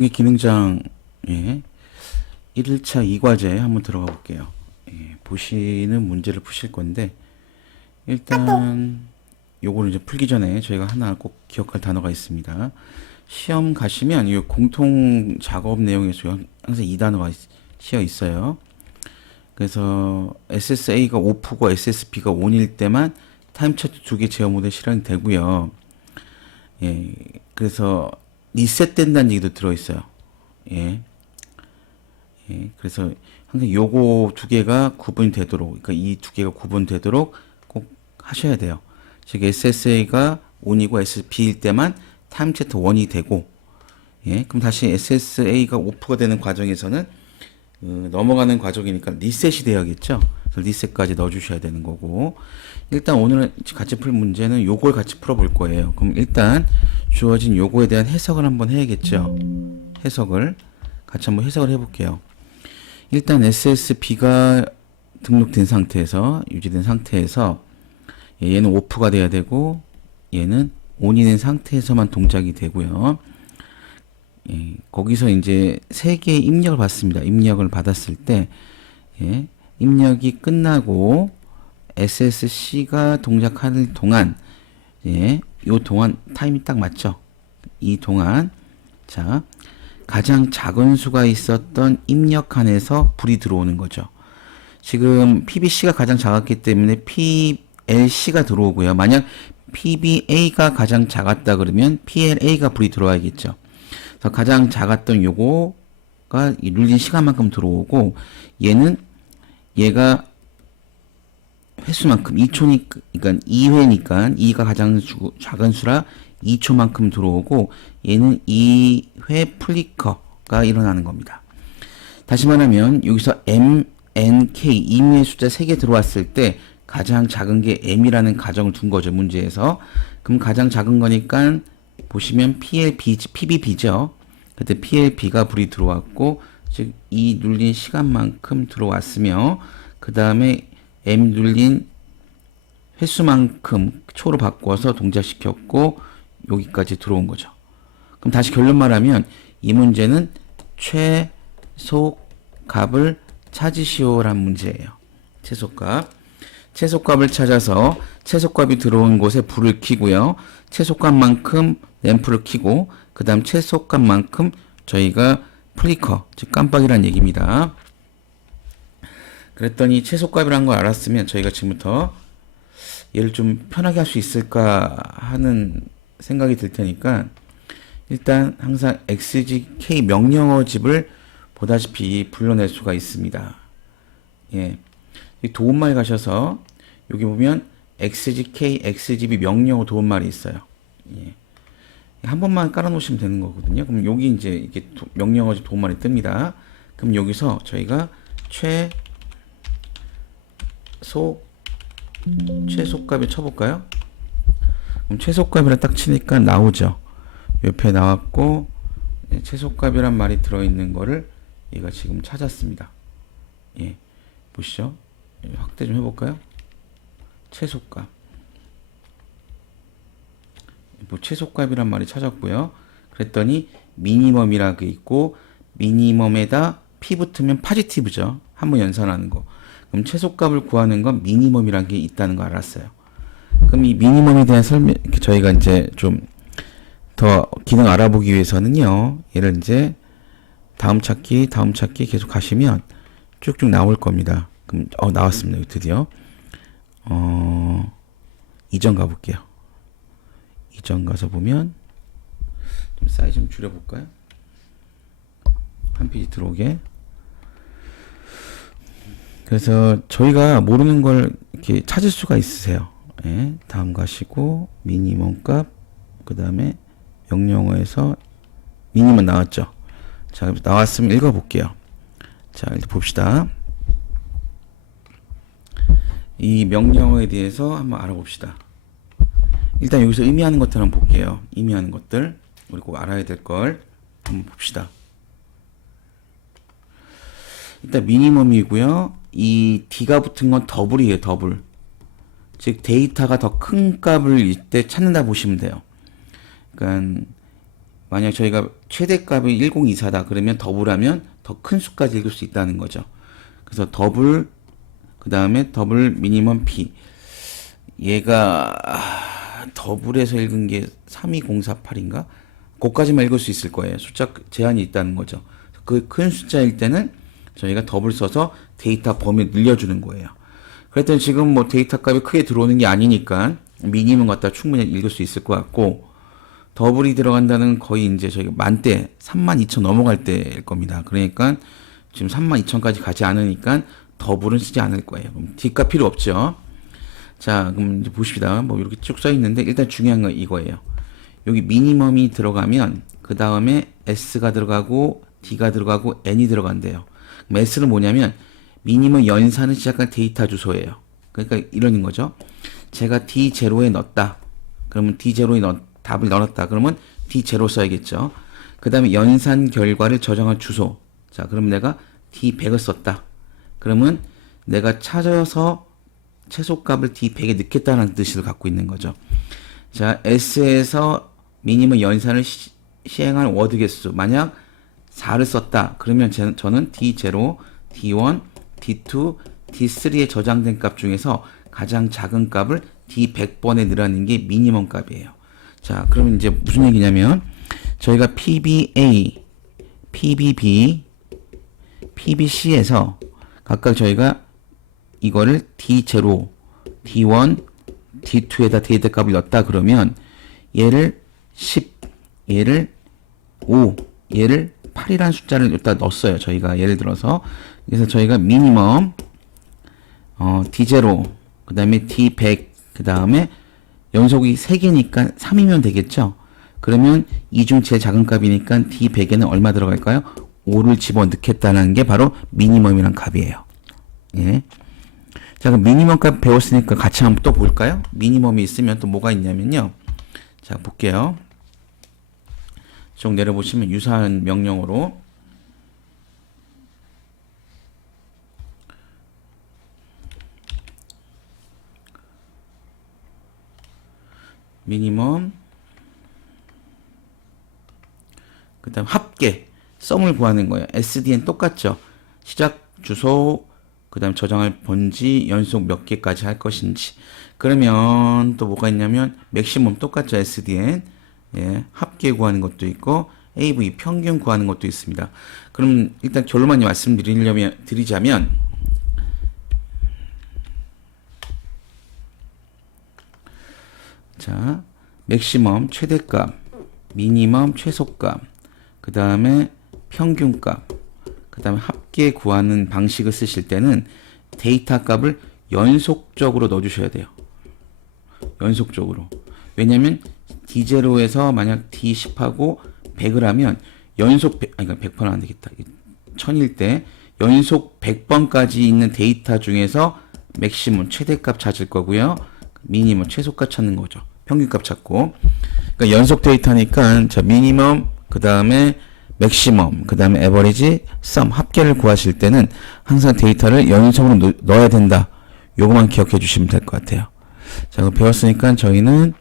이 기능장, 예, 1일차 2과제 한번 들어가 볼게요. 예, 보시는 문제를 푸실 건데, 일단, 요거를 이제 풀기 전에 저희가 하나 꼭 기억할 단어가 있습니다. 시험 가시면 이 공통 작업 내용에서 항상 이 단어가 씌어 있어요. 그래서 SSA가 오프고 SSB가 ON일 때만 타임 차트 두 개 제어 모델 실행이 되고요. 예, 그래서 리셋된다는 얘기도 들어있어요. 예, 예, 그래서 항상 요거 두 개가 구분이 되도록, 그러니까 이 두 개가 구분되도록 꼭 하셔야 돼요. 즉 SSA가 ON이고 SSB일 때만 타임 차트 1이 되고, 예, 그럼 다시 SSA가 오프가 되는 과정에서는 넘어가는 과정이니까 리셋이 돼야겠죠. 그래서 리셋까지 넣어주셔야 되는 거고, 일단 오늘 같이 풀 문제는 요걸 같이 풀어볼 거예요. 그럼 일단 주어진 요거에 대한 해석을 한번 해야겠죠. 해석을 같이 한번 해석을 해볼게요. 일단 SSB가 등록된 상태에서 유지된 상태에서 얘는 오프가 돼야 되고 얘는 온이 된 상태에서만 동작이 되고요. 예, 거기서 이제 세 개의 입력을 받습니다. 입력을 받았을 때, 예, 입력이 끝나고 SSC가 동작하는 동안, 예, 요 동안 타임이 딱 맞죠? 이 동안, 자, 가장 작은 수가 있었던 입력 칸에서 불이 들어오는 거죠. 지금 PBC가 가장 작았기 때문에 PLC가 들어오고요. 만약 PBA가 가장 작았다 그러면 PLA가 불이 들어와야겠죠. 그래서 가장 작았던 요거가 눌린 시간만큼 들어오고 얘가 횟수만큼 2초니까 그러니까 2회니까 2가 가장 작은 수라 2초만큼 들어오고 얘는 2회 플리커가 일어나는 겁니다. 다시 말하면 여기서 M, N, K 임의의 숫자 3개 들어왔을 때 가장 작은 게 M이라는 가정을 둔 거죠. 문제에서. 그럼 가장 작은 거니까 보시면 PBB죠. 그때 PLB가 불이 들어왔고 즉 이 눌린 시간만큼 들어왔으며 그 다음에 M 눌린 횟수만큼 초로 바꿔서 동작시켰고 여기까지 들어온 거죠. 그럼 다시 결론 말하면 이 문제는 최소값을 찾으시오란 문제예요. 최소값을 찾아서 최소값이 들어온 곳에 불을 켜고요. 최소값만큼 램프를 켜고 그 다음 최소값만큼 저희가 플리커, 즉 깜빡이란 얘기입니다. 그랬더니 최소값이라는 걸 알았으면 저희가 지금부터 얘를 좀 편하게 할 수 있을까 하는 생각이 들 테니까 일단 항상 XGK 명령어 집을 보다시피 불러낼 수가 있습니다. 예, 도움말 가셔서 여기 보면 XGK, XGB 명령어 도움말이 있어요. 예. 한 번만 깔아놓으시면 되는 거거든요. 그럼 여기 이제 이렇게 명령어 집 도움말이 뜹니다. 그럼 여기서 저희가 최소값에 쳐볼까요? 그럼 최소값이라 딱 치니까 나오죠. 옆에 나왔고 최소값이란 말이 들어있는 거를 얘가 지금 찾았습니다. 예, 보시죠. 확대 좀 해볼까요? 최소값. 뭐 최소값이란 말이 찾았고요. 그랬더니 미니멈이라고 있고 미니멈에다 P 붙으면 파지티브죠. 한번 연산하는 거. 그럼 최소값을 구하는 건 미니멈이라는 게 있다는 거 알았어요. 그럼 이 미니멈에 대한 설명, 저희가 이제 좀 더 기능 알아보기 위해서는요. 얘를 이제 다음 찾기 계속 가시면 쭉쭉 나올 겁니다. 그럼 나왔습니다. 드디어. 이전 가볼게요. 이전 가서 보면 좀 사이즈 좀 줄여볼까요? 한 페이지 들어오게. 그래서 저희가 모르는 걸 이렇게 찾을 수가 있으세요. 예, 다음 가시고 미니멈 값, 그 다음에 명령어에서 미니멈 나왔죠. 자, 나왔으면 읽어볼게요. 자, 일단 봅시다. 이 명령어에 대해서 한번 알아봅시다. 일단 여기서 의미하는 것들 한번 볼게요. 의미하는 것들 우리 꼭 알아야 될 걸 한번 봅시다. 일단 미니멈이고요. 이 D가 붙은 건 더블이에요. 더블. 즉 데이터가 더 큰 값을 이때 찾는다 보시면 돼요. 그러니까 만약 저희가 최대값이 1024다 그러면 더블하면 더 큰 수까지 읽을 수 있다는 거죠. 그래서 더블 그 다음에 더블 미니멈 p 얘가 더블에서 읽은 게 32048인가? 그까지만 읽을 수 있을 거예요. 숫자 제한이 있다는 거죠. 그 큰 숫자일 때는 저희가 더블 써서 데이터 범위를 늘려주는 거예요. 그랬더니 지금 뭐 데이터 값이 크게 들어오는 게 아니니까 미니멈 갖다 충분히 읽을 수 있을 것 같고, 더블이 들어간다는 거의 이제 저희가 만대 32,000 넘어갈 때일 겁니다. 그러니까 지금 32,000까지 가지 않으니까 더블은 쓰지 않을 거예요. 그럼 뒷값 필요 없죠. 자, 그럼 이제 보십시다. 뭐 이렇게 쭉 써 있는데 일단 중요한 건 이거예요. 여기 미니멈이 들어가면 그 다음에 S가 들어가고 D가 들어가고 N이 들어간대요. 그럼 S는 뭐냐면 미니멈 연산을 시작한 데이터 주소예요. 그러니까 이런 거죠. 제가 D0에 넣었다. 그러면 D0에 답을 넣었다. 그러면 D0 써야겠죠. 그 다음에 연산 결과를 저장할 주소. 자, 그럼 내가 D100을 썼다. 그러면 내가 찾아서 최소값을 D100에 넣겠다는 뜻을 갖고 있는 거죠. 자, S에서 미니멈 연산을 시행한 워드 개수. 만약 4를 썼다. 그러면 저는 D0, D1, D2, D3에 저장된 값 중에서 가장 작은 값을 D100번에 넣으라는 게 미니멈 값이에요. 자, 그러면 이제 무슨 얘기냐면 저희가 PBA, PBB, PBC에서 각각 저희가 이거를 D0, D1, D2에다 데이터 값을 넣었다 그러면 얘를 10, 얘를 5, 얘를 8이라는 숫자를 여기다 넣었어요. 저희가 예를 들어서 그래서 저희가 미니멈 D0, 그 다음에 D100, 그 다음에 연속이 3개니까 3이면 되겠죠. 그러면 이 중 제일 작은 값이니까 D100에는 얼마 들어갈까요? 5를 집어넣겠다는 게 바로 미니멈이란 값이에요. 예. 자, 그럼 미니멈 값 배웠으니까 같이 한번 또 볼까요? 미니멈이 있으면 또 뭐가 있냐면요. 자, 볼게요. 쭉 내려보시면 유사한 명령어로 미니멈 그 다음 합계 썸을 구하는 거예요. SDN 똑같죠. 시작 주소 그 다음 저장할 번지 연속 몇 개까지 할 것인지. 그러면 또 뭐가 있냐면 맥시멈 똑같죠. SDN 예, 합계 구하는 것도 있고 AV 평균 구하는 것도 있습니다. 그럼 일단 결론만 드리자면 자, 맥시멈 최대값, 미니멈 최소값, 그 다음에 평균값, 그 다음에 합계 구하는 방식을 쓰실 때는 데이터 값을 연속적으로 넣어주셔야 돼요. 연속적으로. 왜냐면 D0에서 만약 D10하고 100을 하면 연속 100, 아니 그러니까 100번은 안 되겠다. 1000일 때 연속 100번까지 있는 데이터 중에서 맥시멈 최대값 찾을 거고요. 미니멈 최소값 찾는 거죠. 평균값 찾고. 그러니까 연속 데이터니까 자 미니멈 그 다음에 맥시멈 그 다음에 에버리지 썸 합계를 구하실 때는 항상 데이터를 연속으로 넣어야 된다. 요거만 기억해 주시면 될 것 같아요. 자, 그럼 배웠으니까 저희는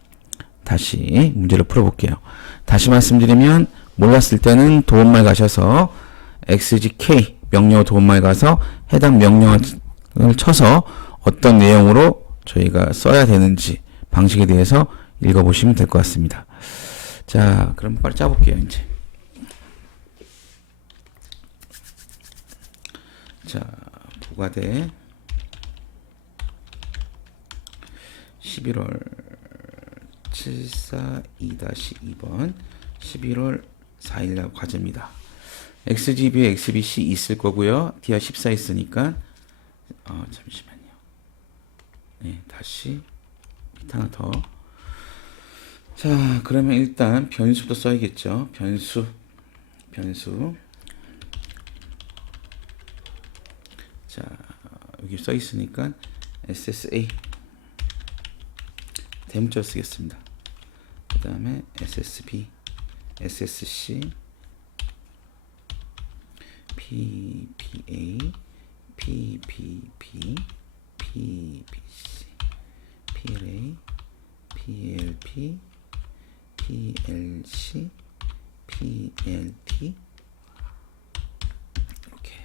다시 문제를 풀어볼게요. 다시 말씀드리면 몰랐을 때는 도움말 가셔서 XGK 명령어 도움말 가서 해당 명령어를 쳐서 어떤 내용으로 저희가 써야 되는지 방식에 대해서 읽어보시면 될 것 같습니다. 자, 그럼 빨리 짜볼게요, 이제. 자, 부가대 11월 742-2번 11월 4일날 과제입니다. XGB, XBC 있을 거고요. DR 14 있으니까 잠시만요. 네, 다시 하나 더. 자, 그러면 일단 변수도 써야겠죠. 변수. 자, 여기 써 있으니까 SSA 대문자 쓰겠습니다. 그 다음에 SSB, SSC, PPA, PPP, PPC, PLA, PLP, PLC, plt 이렇게.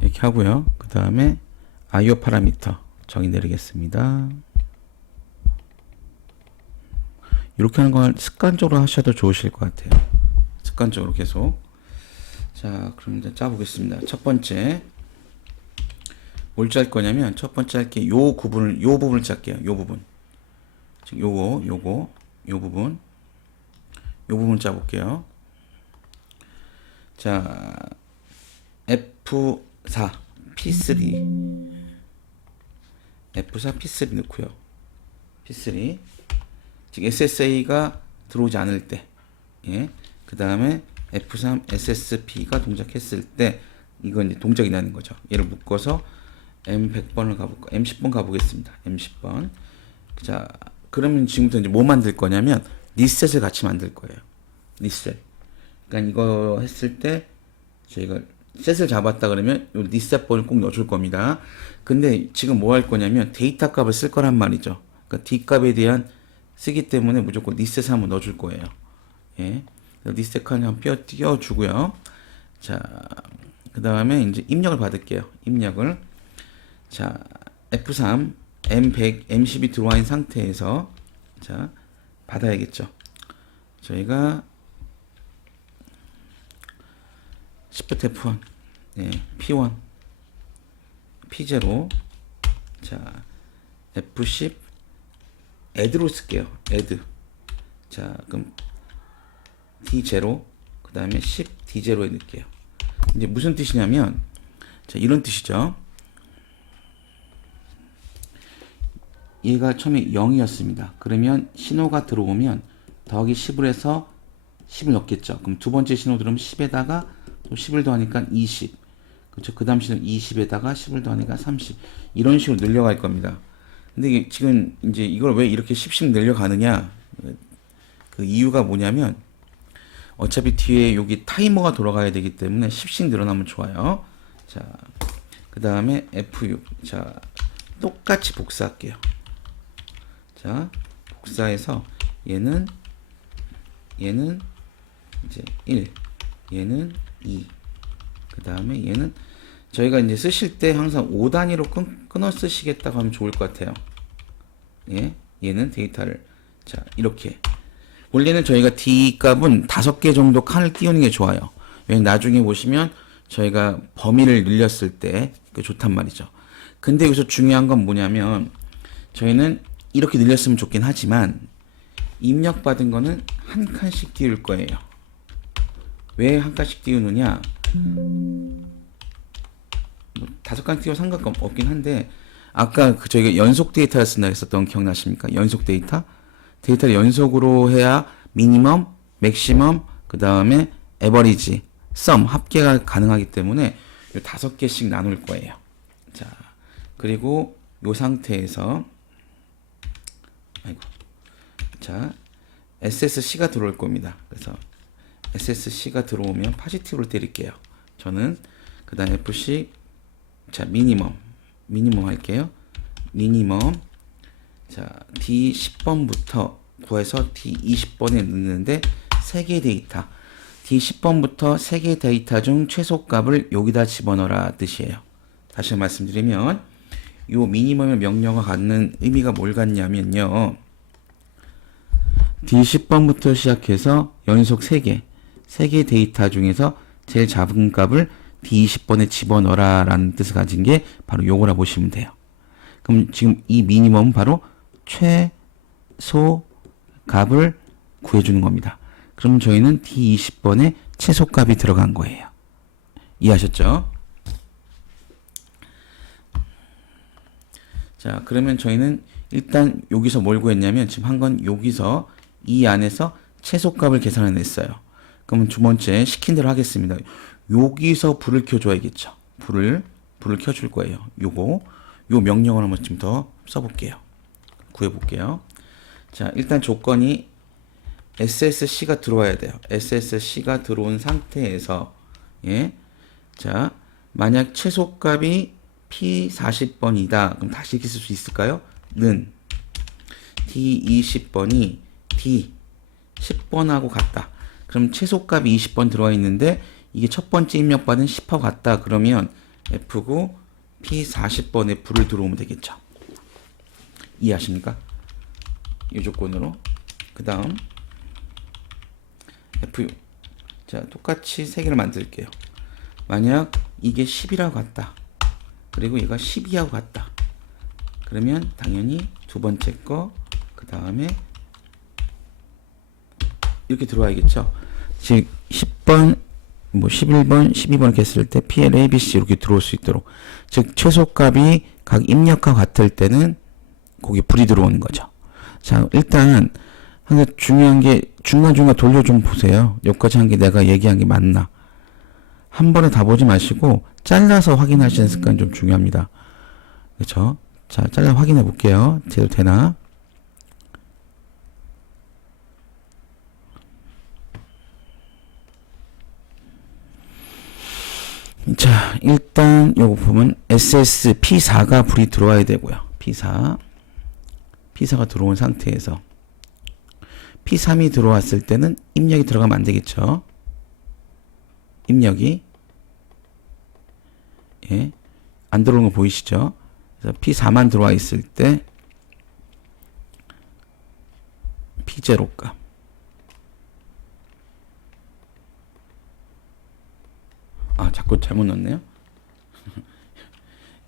이렇게 하고요. 그 다음에 IO 파라미터 정의 내리겠습니다. 이렇게 하는 건 습관적으로 하셔도 좋으실 것 같아요. 습관적으로 계속. 자, 그럼 이제 짜보겠습니다. 첫 번째 뭘 짤 거냐면, 첫 번째 할게 요 부분을 짤게요. 요 부분. 즉 요 부분 짜볼게요. 자, F4 P3 넣고요. P3 즉 SSA가 들어오지 않을 때, 예. 그 다음에 F3 SSP가 동작했을 때, 이건 이제 동작이라는 거죠. 얘를 묶어서 M100번을 가볼까? M10번 가보겠습니다. M10번. 자, 그러면 지금부터 이제 뭐 만들 거냐면 리셋을 같이 만들 거예요. 리셋. 그러니까 이거 했을 때 저희가 셋을 잡았다 그러면 이 리셋 번을 꼭 넣어줄 겁니다. 근데 지금 뭐 할 거냐면 데이터 값을 쓸 거란 말이죠. 그러니까 D 값에 대한 쓰기 때문에 무조건 리셋을 한번 넣어줄 거예요. 예. 리셋 칸을 한번 띄워주고요. 자, 그 다음에 이제 입력을 받을게요. 입력을. 자, F3, M100, M10이 들어와 있는 상태에서, 자, 받아야겠죠. 저희가 Shift F1, 예, P1, P0, 자, F10, add로 쓸게요. add. 자, 그럼 D0, 그 다음에 10 D0에 넣을게요. 이제 무슨 뜻이냐면, 자, 이런 뜻이죠. 얘가 처음에 0이었습니다. 그러면 신호가 들어오면 더하기 10을 해서 10을 넣겠죠. 그럼 두 번째 신호 들어오면 10에다가 또 10을 더하니까 20. 그렇죠. 그 다음 신호 20에다가 10을 더하니까 30. 이런 식으로 늘려갈 겁니다. 근데 이게 지금 이제 이걸 왜 이렇게 10씩 늘려가느냐? 그 이유가 뭐냐면, 어차피 뒤에 여기 타이머가 돌아가야 되기 때문에 10씩 늘어나면 좋아요. 자, 그 다음에 F6. 자, 똑같이 복사할게요. 자, 복사해서 얘는 이제 1, 얘는 2, 그 다음에 얘는 저희가 이제 쓰실 때 항상 5단위로 끊어 쓰시겠다고 하면 좋을 것 같아요. 예, 얘는 데이터를, 자, 이렇게. 원래는 저희가 D 값은 5개 정도 칸을 띄우는 게 좋아요. 왜냐면 나중에 보시면 저희가 범위를 늘렸을 때 좋단 말이죠. 근데 여기서 중요한 건 뭐냐면, 저희는 이렇게 늘렸으면 좋긴 하지만 입력받은 거는 한 칸씩 띄울 거예요. 왜 한 칸씩 띄우느냐? 뭐 5칸 띄워도 상관없긴 한데, 아까 저희가 연속 데이터를 쓴다 했었던 거 기억나십니까? 연속 데이터? 데이터를 연속으로 해야 미니멈, 맥시멈, 그 다음에 에버리지, 썸, 합계가 가능하기 때문에 5개씩 나눌 거예요. 자, 그리고 이 상태에서, 아이고, 자, SSC가 들어올 겁니다. 그래서 SSC가 들어오면 포지티브로 때릴게요. 저는 그 다음 FC, 자, 미니멈 할게요. 미니멈. 자, D10번부터 구해서 D20번에 넣는데 3개 데이터. D10번부터 3개 데이터 중 최소값을 여기다 집어넣어라 뜻이에요. 다시 말씀드리면, 요 미니멈의 명령어가 갖는 의미가 뭘 같냐면요. D10번부터 시작해서 연속 3개 데이터 중에서 제일 작은 값을 D20번에 집어넣어라 라는 뜻을 가진 게 바로 요거라 보시면 돼요. 그럼 지금 이 미니멈은 바로 최소 값을 구해주는 겁니다. 그럼 저희는 D20번에 최소값이 들어간 거예요. 이해하셨죠? 자, 그러면 저희는 일단 여기서 뭘 구했냐면, 지금 한 건 여기서 이 안에서 최소값을 계산해냈어요. 그러면 두 번째 시킨 대로 하겠습니다. 여기서 불을 켜줘야겠죠. 불을 켜줄 거예요. 요 명령을 한번 좀 더 써볼게요. 구해 볼게요. 자, 일단 조건이 SSC가 들어와야 돼요. SSC가 들어온 상태에서, 예. 자, 만약 최소값이 P40번이다. 그럼 다시 이렇게 쓸 수 있을까요? 는 D20번이 D10번하고 같다. 그럼 최소값이 20번 들어와 있는데 이게 첫 번째 입력받은 10하고 같다. 그러면 F9 P40번에 불을 들어오면 되겠죠. 이해하십니까? 이 조건으로. 그 다음 F6. 자, 똑같이 세 개를 만들게요. 만약 이게 10이라고 같다. 그리고 얘가 12하고 같다. 그러면 당연히 두 번째 거, 그 다음에 이렇게 들어와야겠죠. 즉 10번, 뭐 11번, 12번 이렇게 했을 때 PL, ABC 이렇게 들어올 수 있도록. 즉 최소값이 각 입력과 같을 때는 거기에 불이 들어오는 거죠. 자, 일단 항상 중요한 게 중간중간 돌려 좀 보세요. 여기까지 한 게 내가 얘기한 게 맞나. 한 번에 다 보지 마시고 잘라서 확인하시는 습관 좀 중요합니다. 그렇죠? 자, 잘라 확인해 볼게요. 제대로 되나? 자, 일단 요거 보면 SS P4가 불이 들어와야 되고요. P4가 들어온 상태에서 P3이 들어왔을 때는 입력이 들어가면 안 되겠죠. 입력이 예, 안 들어오는 거 보이시죠? 그래서 P4만 들어와 있을 때 P0 값. 아, 자꾸 잘못 넣었네요.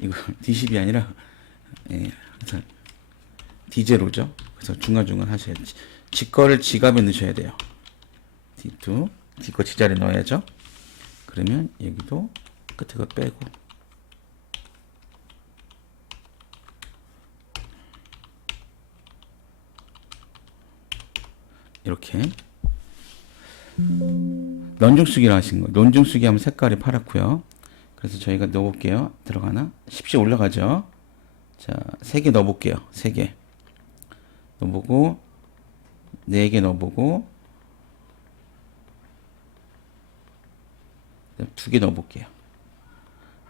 이거 D10이 아니라 예, D0죠. 그래서 중간중간 하셔야지. 지 거를 지갑에 넣으셔야 돼요. D2, D 거 지자리에 넣어야죠. 그러면 여기도 끝에 거 빼고 이렇게 런중수기를 하신 거예요. 런중수기 하면 색깔이 파랗고요. 그래서 저희가 넣어볼게요. 들어가나? 10씩 올라가죠. 자, 3개 넣어볼게요. 3개 넣어보고 4개 넣어보고 2개 넣어볼게요.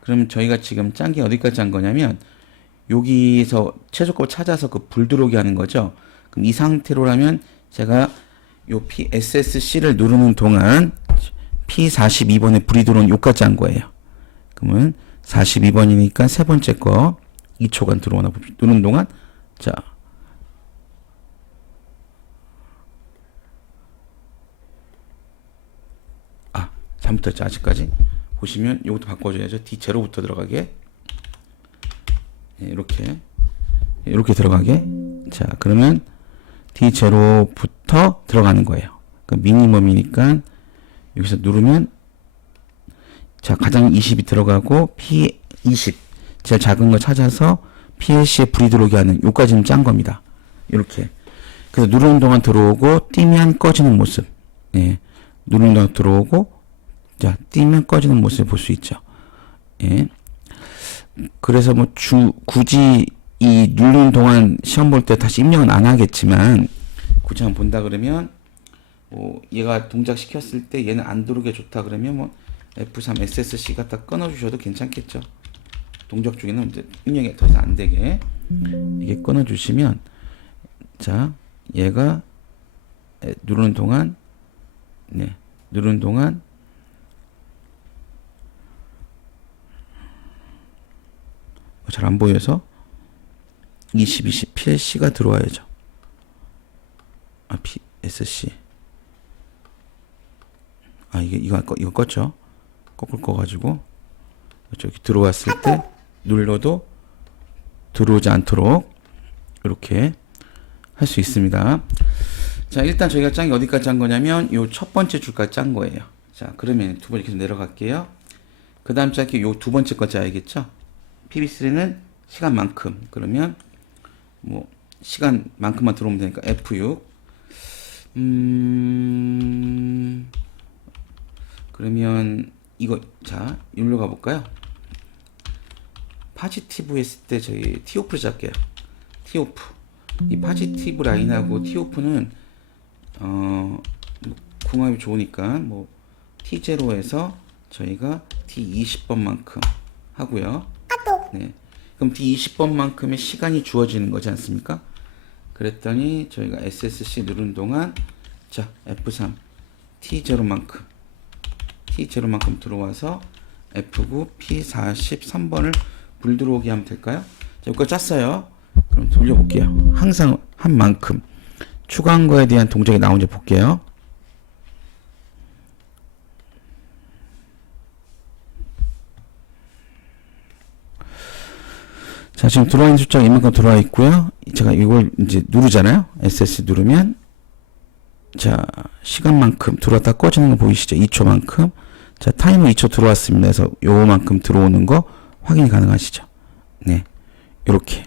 그럼 저희가 지금 짠 게 어디까지 짠 거냐면 여기서 최저값을 찾아서 그 불 들어오게 하는 거죠. 그럼 이 상태로라면 제가 요 SSC를 누르는 동안 P42번에 불이 들어온 요까지 한 거예요. 그러면 42번이니까 세 번째 거 2초간 들어오나 누르는 동안 자, 잘못했죠. 아직까지 보시면 이것도 바꿔줘야죠. D0부터 들어가게. 네, 이렇게 들어가게. 자, 그러면 D0부터 들어가는 거예요. 그 미니멈이니까 여기서 누르면 자, 가장 20이 들어가고 P20 제일 작은 거 찾아서 PLC에 불이 들어오게 하는 요까지는 짠 겁니다. 이렇게. 그래서 누르는 동안 들어오고 띄면 꺼지는 모습. 예. 누르는 동안 들어오고 자, 띄면 꺼지는 모습을 볼 수 있죠. 예. 그래서 뭐 굳이 이 누르는 동안 시험 볼 때 다시 입력은 안 하겠지만 굳이 한번 본다 그러면 뭐 얘가 동작 시켰을 때 얘는 안 들어오게 좋다 그러면 뭐 F3 SSC 갖다 끊어 주셔도 괜찮겠죠. 동작 중에는 이제 입력이 더 이상 안 되게 이게 끊어 주시면 자, 얘가 누르는 동안 네. 누르는 동안 잘 안 보여서 20, PLC가 들어와야죠. PSC. 이거 껐죠? 거꾸로 꺼가지고 저기 들어왔을 때 눌러도 들어오지 않도록 이렇게 할 수 있습니다. 자, 일단 저희가 짠 게 어디까지 짠 거냐면 요 첫 번째 줄까지 짠 거예요. 자, 그러면 두 번째 계속 내려갈게요. 그 다음 짤게 요 두 번째 거 짜야겠죠? PB3는 시간만큼. 그러면 뭐 시간만큼만 들어오면 되니까 F6. 그러면 이거 자, 여기로 가볼까요? 파지티브 했을 때 저희 T오프를 잡게요. T오프. 이 파지티브 라인하고 T오프는 궁합이 좋으니까 뭐 T0에서 저희가 T20번만큼 하고요. 네. 그럼 T20번만큼의 시간이 주어지는 거지 않습니까? 그랬더니 저희가 SSC 누른 동안 자 F3 T0만큼 들어와서 F9 P43번을 불 들어오게 하면 될까요? 자, 여기까지 짰어요. 그럼 돌려볼게요. 항상 한 만큼 추가한 거에 대한 동작이 나온지 볼게요. 자, 지금 들어와 있는 숫자가 이만큼 들어와 있고요. 제가 이걸 이제 누르잖아요. SS 누르면 자, 시간만큼 들어왔다 꺼지는 거 보이시죠? 2초만큼. 자, 타이머 2초 들어왔습니다. 그래서 요만큼 들어오는 거 확인이 가능하시죠? 네. 요렇게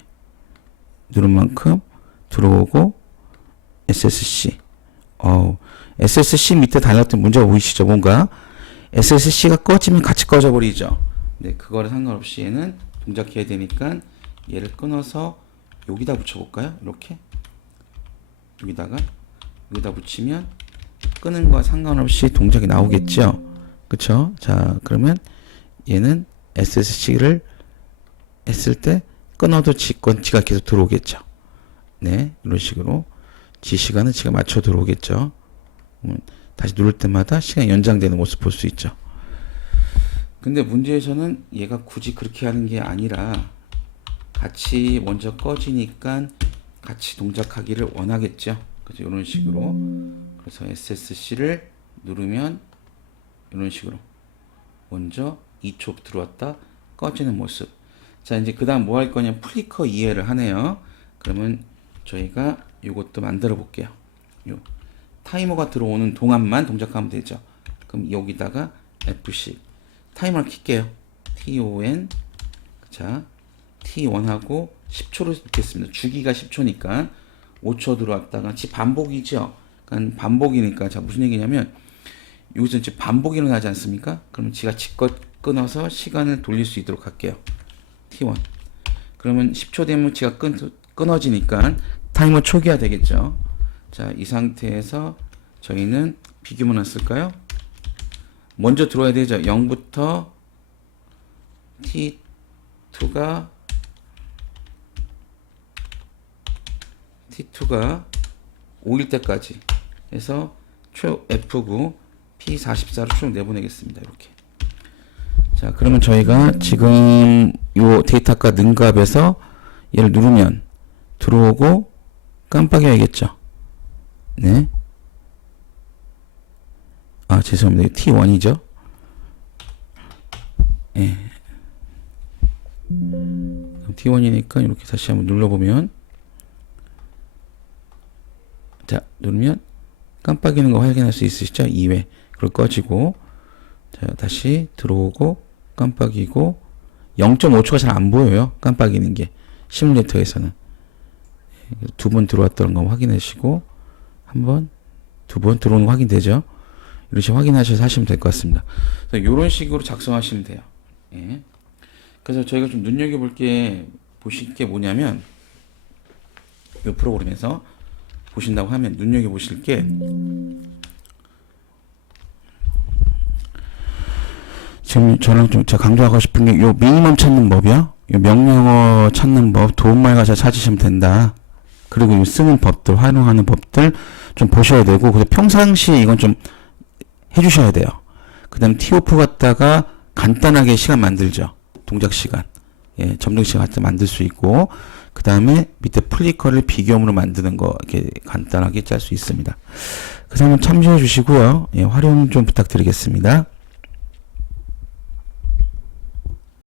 누른 만큼 들어오고 SSC. SSC 밑에 달렸던 문제가 보이시죠? 뭔가 SSC가 꺼지면 같이 꺼져 버리죠. 네, 그거를 상관없이 얘는 동작해야 되니까 얘를 끊어서 여기다 붙여볼까요? 이렇게 여기다 붙이면 끄는 거와 상관없이 동작이 나오겠죠. 그쵸? 자, 그러면 얘는 SSC를 했을 때 끊어도 지가 계속 들어오겠죠. 네, 이런 식으로 지 시간은 지가 맞춰 들어오겠죠. 다시 누를 때마다 시간이 연장되는 모습 볼 수 있죠. 근데 문제에서는 얘가 굳이 그렇게 하는 게 아니라 같이 먼저 꺼지니까 같이 동작하기를 원하겠죠. 그래서 이런 식으로 그래서 SSC를 누르면 이런 식으로 먼저 2초 들어왔다 꺼지는 모습. 자, 이제 그 다음 뭐 할 거냐 플리커 이해를 하네요. 그러면 저희가 이것도 만들어 볼게요. 요 타이머가 들어오는 동안만 동작하면 되죠. 그럼 여기다가 F10 타이머를 킬게요. TON 자 T1하고 10초를 넣겠습니다. 주기가 10초니까 5초 들어왔다가 지 반복이죠. 그러니까 반복이니까 자 무슨 얘기냐면 여기서 이제 반복이 일어나지 않습니까? 그러면 지가 지껏 끊어서 시간을 돌릴 수 있도록 할게요. T1 그러면 10초 되면 지가 끊어지니까 타이머 초기화 되겠죠. 자, 이 상태에서 저희는 비교문을 쓸까요? 먼저 들어와야 되죠. 0부터 T2가 5일 때까지 해서 초 F9 P44로 쭉 내보내겠습니다. 이렇게. 자, 그러면 저희가 지금 요 데이터가 능값에서 얘를 누르면 들어오고 깜빡여야겠죠. 네. 아, 죄송합니다. T1이죠. 예. T1이니까 이렇게 다시 한번 눌러보면 자, 누르면 깜빡이는 거 확인할 수 있으시죠? 2회. 그걸 꺼지고 자, 다시 들어오고 깜빡이고 0.5초가 잘 안 보여요. 깜빡이는 게 시뮬레이터에서는 두 번 들어왔다는 거 확인하시고 한 번, 두 번 들어오는 거 확인되죠? 이런 식으로 확인하셔서 하시면 될 것 같습니다. 이런 식으로 작성하시면 돼요. 예. 그래서 저희가 좀 눈여겨볼 게 보실 게 뭐냐면 이 프로그램에서 보신다고 하면 눈여겨보실 게 지금 저는 좀 제가 강조하고 싶은 게 요 미니멈 찾는 법이요. 요 명령어 찾는 법 도움말 가사 찾으시면 된다. 그리고 요 쓰는 법들 활용하는 법들 좀 보셔야 되고 그래서 평상시에 이건 좀 해주셔야 돼요. 그 다음 티오프 갖다가 간단하게 시간 만들죠. 동작 시간. 예, 점등 시간 갖다 만들 수 있고 그 다음에 밑에 플리커를 비교문으로 만드는 거 이렇게 간단하게 짤 수 있습니다. 그래서 한번 참조해 주시고요. 예, 활용 좀 부탁드리겠습니다.